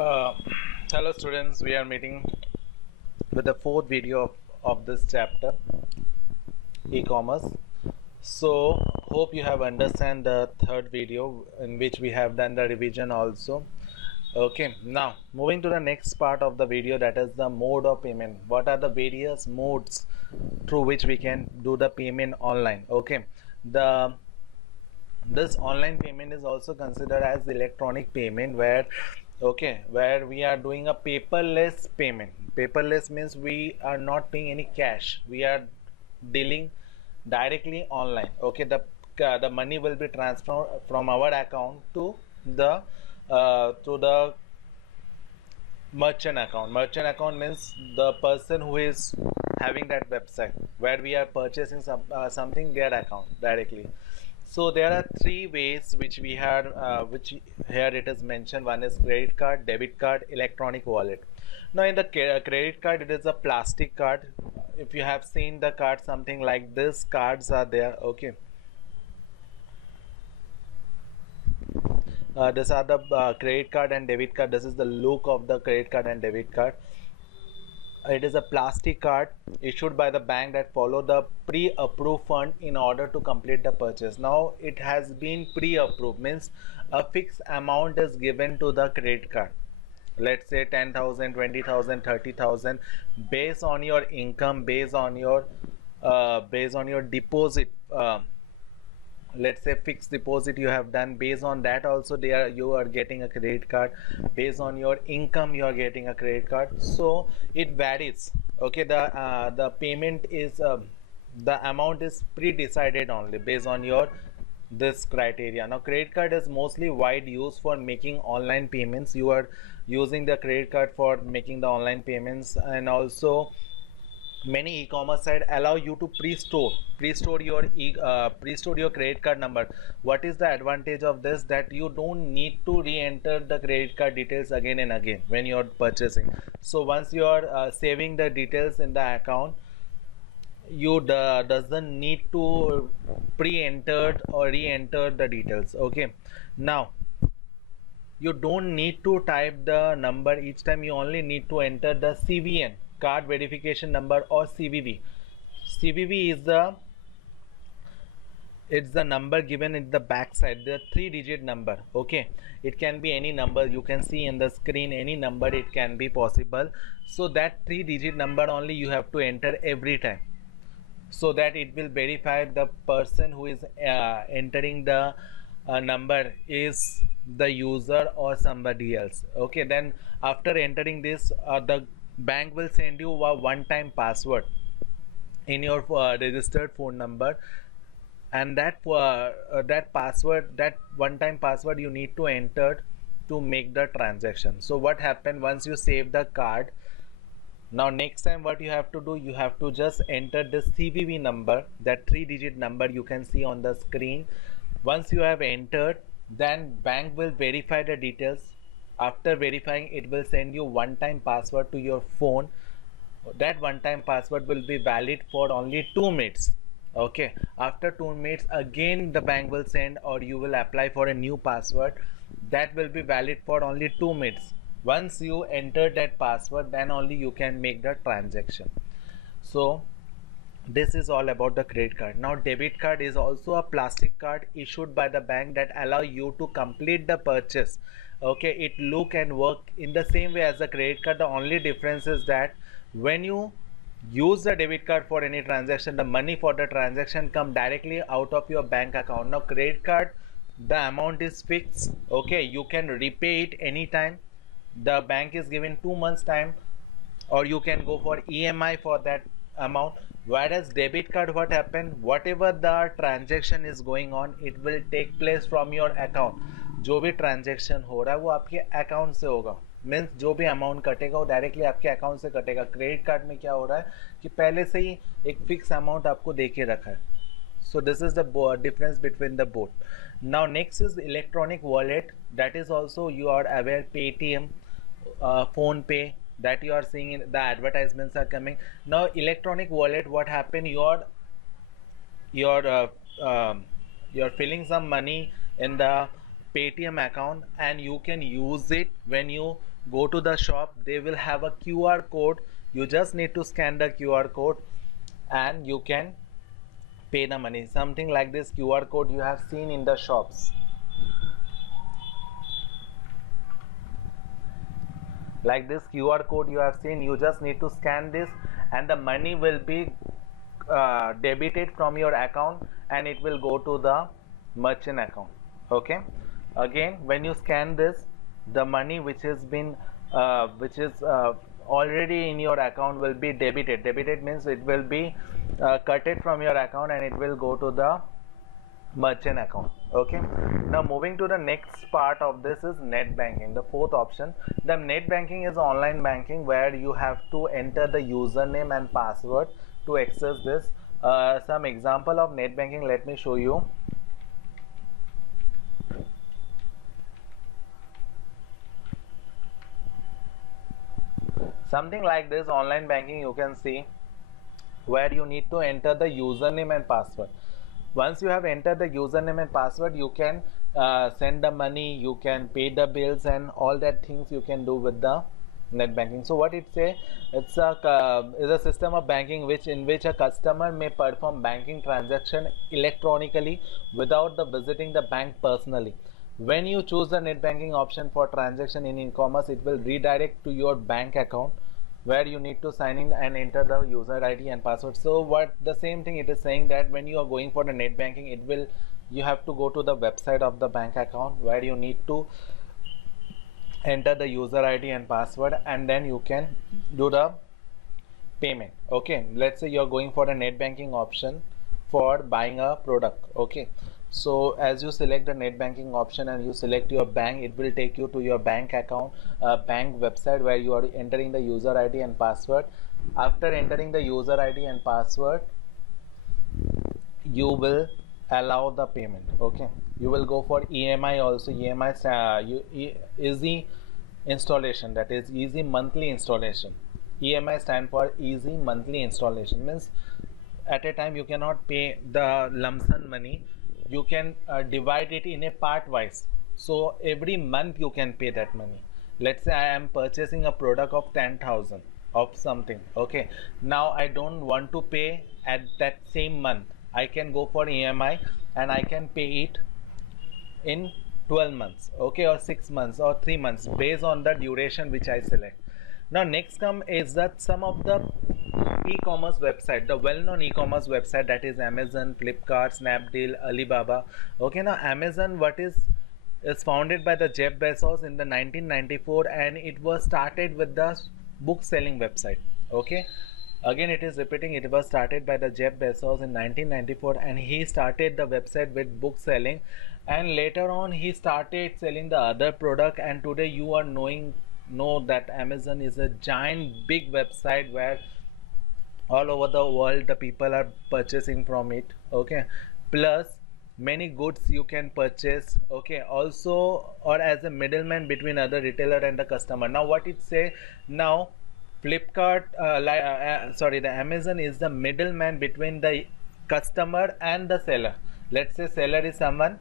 Uh, Hello students, we are meeting with the fourth video of this chapter, e-commerce. So hope you have understand the third video in which we have done the revision also. Okay, now moving to the next part of the video, that is the mode of payment. What are the various modes through which we can do the payment online? Okay, the this online payment is also considered as electronic payment, where we are doing a paperless payment. Paperless means we are not paying any cash, we are dealing directly online. Okay, the money will be transferred from our account to the merchant account means the person who is having that website where we are purchasing something, their account directly. So there are three ways which we had, which here it is mentioned. One is credit card, debit card, electronic wallet. Now in the credit card, it is a plastic card. If you have seen the card, something like this cards are there. Okay, these are the credit card and debit card. This is the look of the credit card and debit card. It is a plastic card issued by the bank that follow the pre-approved fund in order to complete the purchase. Now it has been pre-approved means a fixed amount is given to the credit card. Let's say 10,000, 20,000, 30,000, based on your income, based on your deposit. Let's say fixed deposit you have done, based on that also you are getting a credit card. Based on your income you are getting a credit card, so it varies. Okay, the payment is the amount is pre-decided only based on your this criteria. Now credit card is mostly wide used for making online payments. You are using the credit card for making the online payments, and also many e-commerce site allow you to pre-store your credit card number. What is the advantage of this? That you don't need to re-enter the credit card details again and again when you're purchasing. So once you are saving the details in the account, you doesn't need to pre-enter or re-enter the details. Okay, now you don't need to type the number each time. You only need to enter the CVN, card verification number, or CVV. CVV is the number given in the back side, the 3-digit number. Okay, it can be any number. You can see in the screen any number it can be possible. So that 3-digit number only you have to enter every time, so that it will verify the person who is entering the number is the user or somebody else. Okay, then after entering this, the bank will send you a one-time password in your registered phone number, and that one-time password you need to enter to make the transaction. So what happened once you save the card? Now next time what you have to do, you have to just enter the CVV number, that 3-digit number you can see on the screen. Once you have entered, then bank will verify the details. After verifying, it will send you one-time password to your phone. That one-time password will be valid for only 2 minutes. Okay, after 2 minutes again the bank will send, or you will apply for a new password that will be valid for only 2 minutes. Once you enter that password, then only you can make the transaction. So this is all about the credit card. Now debit card is also a plastic card issued by the bank that allow you to complete the purchase. Okay, it look and work in the same way as the credit card. The only difference is that when you use the debit card for any transaction, the money for the transaction come directly out of your bank account. Now credit card, the amount is fixed. Okay, you can repay it anytime. The bank is given 2 months time, or you can go for EMI for that amount. Whereas debit card, what happen, whatever the transaction is going on, it will take place from your account. जो भी transaction हो रहा है वो आपके account से होगा, means जो भी अमाउंट कटेगा वो डायरेक्टली आपके अकाउंट से कटेगा. क्रेडिट कार्ड में क्या हो रहा है कि पहले से ही एक फिक्स अमाउंट आपको दे के रखा है. So this is the difference between the both. Now next is electronic wallet. That is also, you are aware, Paytm, Phone Pay, that you are seeing in the advertisements are coming. Now electronic wallet, what happened, you're filling some money in the Paytm account, and you can use it when you go to the shop, they will have a QR code. You just need to scan the QR code and you can pay the money. Something like this QR code you have seen in the shops. Like this QR code you have seen, you just need to scan this and the money will be debited from your account and it will go to the merchant account. Okay, again when you scan this, the money which has been already in your account will be debited. Debited means it will be cutted from your account and it will go to the merchant account. Okay, now moving to the next part of this is net banking, the fourth option. The net banking is online banking where you have to enter the username and password to access this. Some example of net banking, let me show you. Something like this online banking you can see, where you need to enter the username and password. Once you have entered the username and password, you can send the money, you can pay the bills and all that things you can do with the net banking. So what it say, it's a system of banking in which a customer may perform banking transaction electronically without visiting the bank personally. When you choose the net banking option for transaction in e-commerce, it will redirect to your bank account where you need to sign in and enter the user ID and password. So what the same thing it is saying, that when you are going for the net banking, you have to go to the website of the bank account where you need to enter the user ID and password and then you can do the payment. Okay, let's say you're going for a net banking option for buying a product. Okay, so as you select the net banking option and you select your bank, it will take you to your bank account, bank website where you are entering the user ID and password. After entering the user ID and password, you will allow the payment. Okay, you will go for EMI also. EMI easy installation, that is easy monthly installation. EMI stand for easy monthly installation, means at a time you cannot pay the lump sum money, you can divide it in a part wise. So every month you can pay that money. Let's say I am purchasing a product of 10,000 of something. Okay, now I don't want to pay at that same month. I can go for EMI and I can pay it in 12 months, okay, or 6 months or 3 months based on the duration which I select. Now next come is that some of the e-commerce website, the well-known e-commerce website, that is Amazon, Flipkart, Snapdeal, Alibaba. Okay, now Amazon is founded by the Jeff Bezos in the 1994 and it was started with the book selling website. Okay, again it is repeating, it was started by the Jeff Bezos in 1994 and he started the website with book selling and later on he started selling the other product, and today you are know that Amazon is a giant big website where all over the world the people are purchasing from it. Okay, plus many goods you can purchase. Okay, also, or as a middleman between other retailer and the customer. Now what it say, now Flipkart the Amazon is the middleman between the customer and the seller. Let's say seller is someone,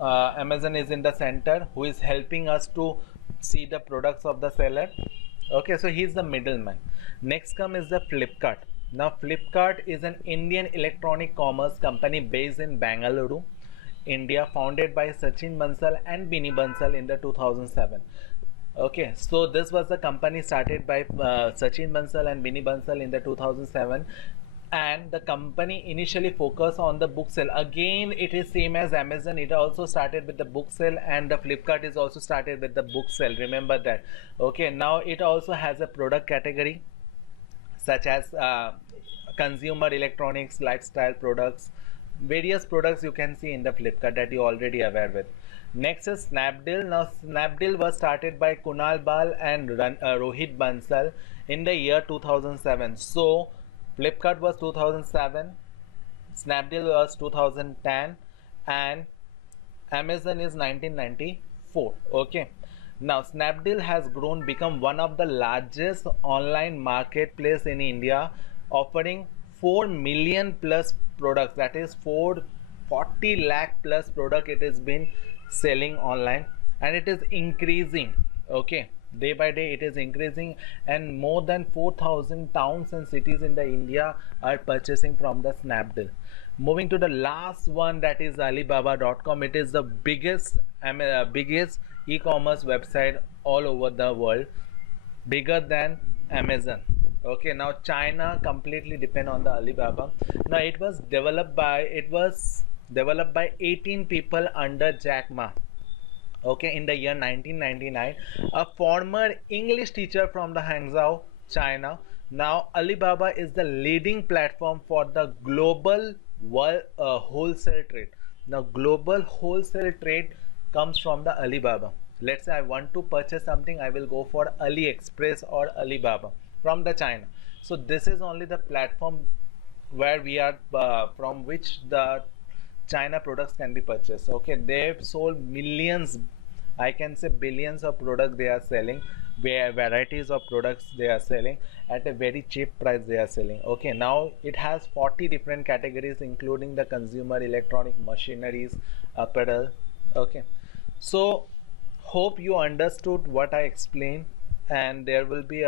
Amazon is in the center who is helping us to see the products of the seller. Okay, so he's the middleman. Next come is the Flipkart. Now Flipkart is an Indian electronic commerce company based in Bangalore, India, founded by Sachin Bansal and Binny Bansal in the 2007. Okay, so this was the company started by Sachin Bansal and Binny Bansal in the 2007, and the company initially focused on the book sale. Again it is same as Amazon, it also started with the book sale, and the Flipkart is also started with the book sale, remember that. Okay, now it also has a product category such as consumer electronics, lifestyle products, various products you can see in the Flipkart that you already aware with. Next is Snapdeal. Now Snapdeal was started by Kunal Bal and Rohit Bansal in the year 2007. So Flipkart was 2007, Snapdeal was 2010, and Amazon is 1994. Okay, now Snapdeal has become one of the largest online marketplace in India, offering 4 million plus products, that is 40 lakh plus product it has been selling online, and it is increasing. Okay, day by day it is increasing, and more than 4,000 towns and cities in the India are purchasing from the Snapdeal. Moving to the last one, that is Alibaba.com. It is the biggest e-commerce website all over the world, bigger than Amazon. Okay, now China completely depend on the Alibaba. Now it was developed by 18 people under Jack Ma. Okay, in the year 1999, a former English teacher from the Hangzhou, China. Now Alibaba is the leading platform for the global world wholesale trade. Now global wholesale trade comes from the Alibaba. Let's say I want to purchase something, I will go for AliExpress or Alibaba from the China. So this is only the platform where we are from which the China products can be purchased. Okay, they've sold millions, I can say billions of products they are selling, where varieties of products they are selling at a very cheap price they are selling. Okay, now it has 40 different categories including the consumer electronic machineries, apparel. Okay, so hope you understood what I explained, and there will be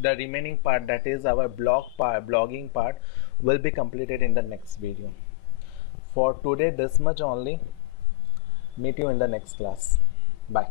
the remaining part, that is our blogging part, will be completed in the next video. For today this much only. Meet you in the next class. Bye.